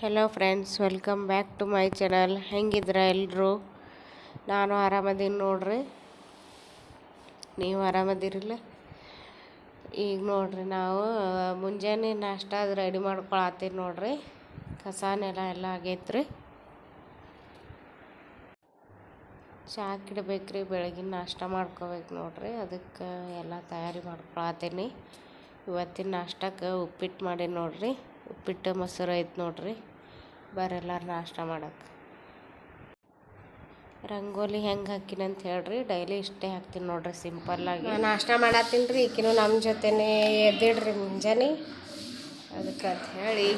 Hello friends, welcome back to my channel. ಹೆಂಗಿದ್ರ ಎಲ್ಲರೂ? ನಾನು ಆರಾಮದೀನಿ ನೋಡ್ರಿ. ನೀವು ಆರಾಮದಿರಿಲ್ಲ? ಈಗ ನೋಡ್ರಿ, ನಾವು ಮುಂಜಾನೆ ನಾಷ್ಟ ಅದು ರೆಡಿ ಮಾಡ್ಕೊಳತ್ತೀವಿ ನೋಡ್ರಿ. ಕಸಾನೆಲ್ಲ ಎಲ್ಲ ಆಗೈತ್ರಿ. ಚಹಾ ಇಡಬೇಕ್ರಿ, ಬೆಳಗಿನ ನಾಷ್ಟ ಮಾಡ್ಕೋಬೇಕು ನೋಡ್ರಿ. ಅದಕ್ಕೆ ಎಲ್ಲ ತಯಾರಿ ಮಾಡ್ಕೊಳತ್ತೀನಿ. ಇವತ್ತಿನ ನಾಷ್ಟಕ್ಕೆ ಉಪ್ಪಿಟ್ಟು ಮಾಡಿ ನೋಡ್ರಿ. ಉಪ್ಪಿಟ್ಟು ಮೊಸರು ಐತೆ ನೋಡ್ರಿ. ಬರೆಲ್ಲರೂ ನಾಷ್ಟ ಮಾಡಕ್ಕೆ. ರಂಗೋಲಿ ಹೆಂಗೆ ಹಾಕಿನ ಅಂತ ಹೇಳ್ರಿ. ಡೈಲಿ ಇಷ್ಟೇ ಹಾಕ್ತೀನಿ ನೋಡ್ರಿ, ಸಿಂಪಲ್ಲಾಗಿ. ನಾಷ್ಟ ಮಾಡತ್ತೀನಿ ರೀ. ಈಕಿನೂ ನಮ್ಮ ಜೊತೆನೇ ಎದ್ದಿಡ್ರಿ ಮುಂಜಾನೆ. ಅದಕ್ಕೆ ಅಂತ ಹೇಳಿ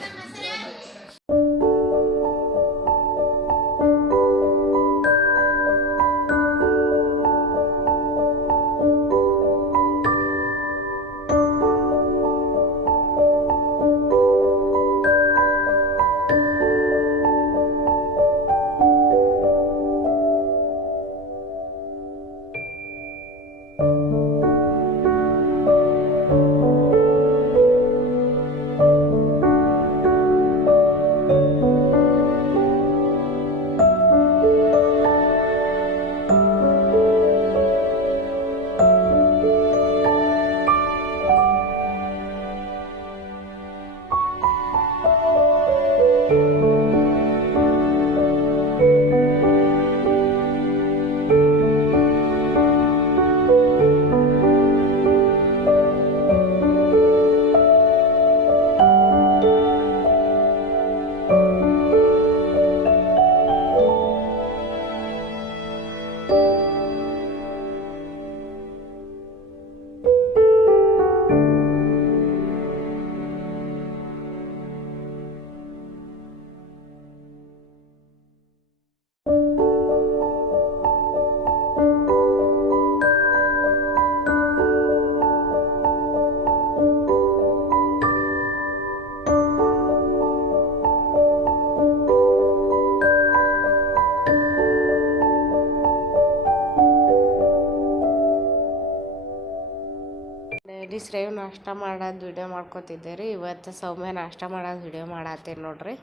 ಡೈಲಿ ಶ್ರೇವ್ ನಾಷ್ಟ ಮಾಡೋದು ವಿಡಿಯೋ ಮಾಡ್ಕೊತಿದ್ದೆ ರೀ. ಇವತ್ತು ಸೌಮ್ಯ ನಾಷ್ಟ ಮಾಡೋದು ವಿಡಿಯೋ ಮಾಡತ್ತೀನಿ ನೋಡ್ರಿ.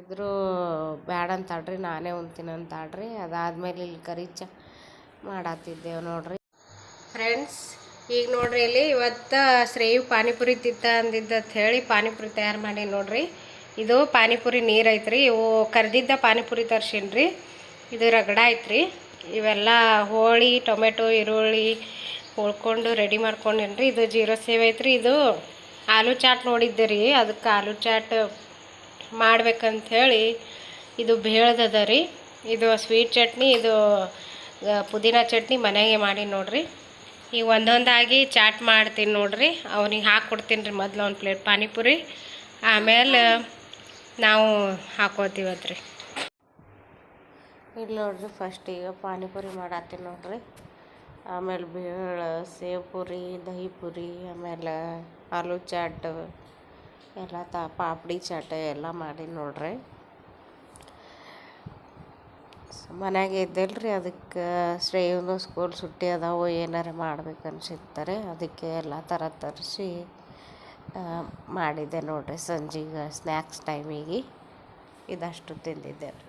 ಇದ್ರೂ ಬ್ಯಾಡ ಅಂತಾಡ್ರಿ, ನಾನೇ ಉಣ್ತೀನಿ ಅಂತಾಡ್ರಿ. ಅದಾದ್ಮೇಲೆ ಇಲ್ಲಿ ಕರಿ ಚ ಮಾಡತ್ತಿದ್ದೇವೆ ನೋಡ್ರಿ. ಫ್ರೆಂಡ್ಸ್, ಈಗ ನೋಡ್ರಿ, ಇಲ್ಲಿ ಇವತ್ತು ಶ್ರೇವ್ ಪಾನಿಪುರಿ ತಿತ್ತ ಅಂದಿದ್ದಂತ ಹೇಳಿ ಪಾನಿಪುರಿ ತಯಾರು ಮಾಡಿ ನೋಡ್ರಿ. ಇದು ಪಾನಿಪುರಿ ನೀರು ಐತ್ರಿ. ಇವು ಕರ್ದಿದ್ದ ಪಾನಿಪುರಿ ತರ್ಸೀನಿ. ಇದು ರಗಡ ಐತ್ರಿ. ಇವೆಲ್ಲ ಹೋಳಿ, ಟೊಮೆಟೊ, ಈರುಳ್ಳಿ ಹೊಳ್ಕೊಂಡು ರೆಡಿ ಮಾಡ್ಕೊಂಡೇನ್ರಿ. ಇದು ಜೀರೋ ಸೇವ್ ಐತ್ರಿ. ಇದು ಆಲೂ ಚಾಟ್ ನೋಡಿದ್ದೆ ರೀ. ಅದಕ್ಕೆ ಆಲೂ ಚಾಟ್ ಮಾಡ್ಬೇಕಂತ ಹೇಳಿ ಇದು ಬೇಳ್ದದ ರೀ. ಇದು ಸ್ವೀಟ್ ಚಟ್ನಿ, ಇದು ಪುದೀನ ಚಟ್ನಿ ಮನೆಗೆ ಮಾಡಿ ನೋಡ್ರಿ. ಈಗ ಒಂದೊಂದಾಗಿ ಚಾಟ್ ಮಾಡ್ತೀನಿ ನೋಡ್ರಿ. ಅವನಿಗೆ ಹಾಕ್ಕೊಡ್ತೀನಿ ರೀ ಮೊದಲು ಒಂದು ಪ್ಲೇಟ್ ಪಾನಿಪುರಿ. ಆಮೇಲೆ ನಾವು ಹಾಕೋತೀವತ್ರಿ. ಇಲ್ಲಿ ನೋಡ್ರಿ, ಫಸ್ಟ್ ಈಗ ಪಾನಿಪುರಿ ಮಾಡತ್ತೀನಿ ನೋಡ್ರಿ. ಆಮೇಲೆ ಬೇಳೆ, ಸೇವ್ ಪುರಿ, ದಹಿ ಪುರಿ, ಆಮೇಲೆ ಆಲೂ ಚಾಟ್ ಎಲ್ಲ ಪಾಪಡಿ ಚಾಟ್ ಎಲ್ಲ ಮಾಡಿ ನೋಡ್ರಿ. ಮನೆಯಾಗೆ ಇದ್ದಲ್ರಿ. ಅದಕ್ಕೆ ಶ್ರೇಯಂದು ಸ್ಕೂಲ್ ಸುಟ್ಟಿ ಅದಾವು, ಏನಾರು ಮಾಡ್ಬೇಕು ಅನ್ಸಿರ್ತಾರೆ. ಅದಕ್ಕೆ ಎಲ್ಲ ಥರ ತರಿಸಿ ಮಾಡಿದ್ದೆ ನೋಡ್ರಿ. ಸಂಜೆಗೆ ಸ್ನ್ಯಾಕ್ಸ್ ಟೈಮಿಗೆ ಇದಷ್ಟು ತಿಂದಿದ್ದೆ ರೀ.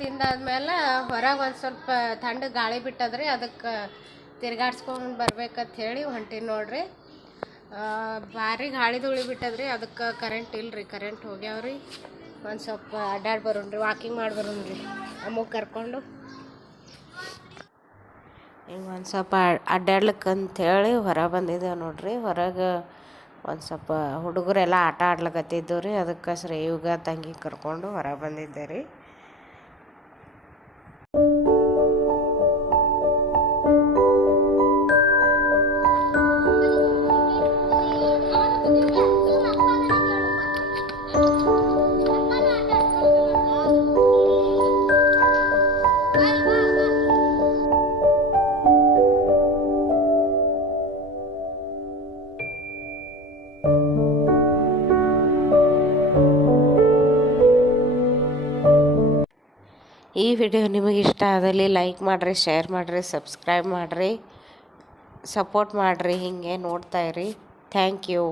ತಿಂದಾದ್ಮೇಲೆ ಹೊರಗೆ ಒಂದು ಸ್ವಲ್ಪ ಥಂಡ ಗಾಳಿ ಬಿಟ್ಟದ್ರಿ, ಅದಕ್ಕೆ ತಿರ್ಗಾಡ್ಸ್ಕೊಂಡು ಬರ್ಬೇಕಂತ ಹೇಳಿ ಹೊಂಟೀನಿ ನೋಡ್ರಿ. ಭಾರಿ ಗಾಳಿ ಧೂಳಿ ಬಿಟ್ಟದ್ರಿ, ಅದಕ್ಕೆ ಕರೆಂಟ್ ಇಲ್ಲರಿ, ಕರೆಂಟ್ ಹೋಗ್ಯಾವ್ರಿ. ಒಂದು ಸ್ವಲ್ಪ ಅಡ್ಡಾಡಿ ಬರೋಣ್ರಿ, ವಾಕಿಂಗ್ ಮಾಡಿ ಬರೋಣ್ರಿ ಅಮ್ಮ ಕರ್ಕೊಂಡು. ಈಗ ಒಂದು ಸ್ವಲ್ಪ ಅಡ್ಡಾಡ್ಲಿಕ್ಕಂತೇಳಿ ಹೊರಗೆ ಬಂದಿದ್ದೇವೆ ನೋಡ್ರಿ. ಹೊರಗೆ ಒಂದು ಸ್ವಲ್ಪ ಹುಡುಗರೆಲ್ಲ ಆಟ ಆಡ್ಲಿಕತ್ತಿದ್ದು ರೀ, ಅದಕ್ಕೆ ಶ್ರೇಯುಗ ತಂಗಿ ಕರ್ಕೊಂಡು ಹೊರಗೆ ಬಂದಿದ್ದೆ ರೀ. ಈ ವಿಡಿಯೋ ನಿಮಗೆ ಇಷ್ಟ ಆದಲ್ಲಿ ಲೈಕ್ ಮಾಡಿರಿ, ಶೇರ್ ಮಾಡಿರಿ, ಸಬ್ಸ್ಕ್ರೈಬ್ ಮಾಡಿರಿ, ಸಪೋರ್ಟ್ ಮಾಡಿರಿ, ಹೀಗೆ ನೋಡ್ತಾಯಿರಿ. Thank you.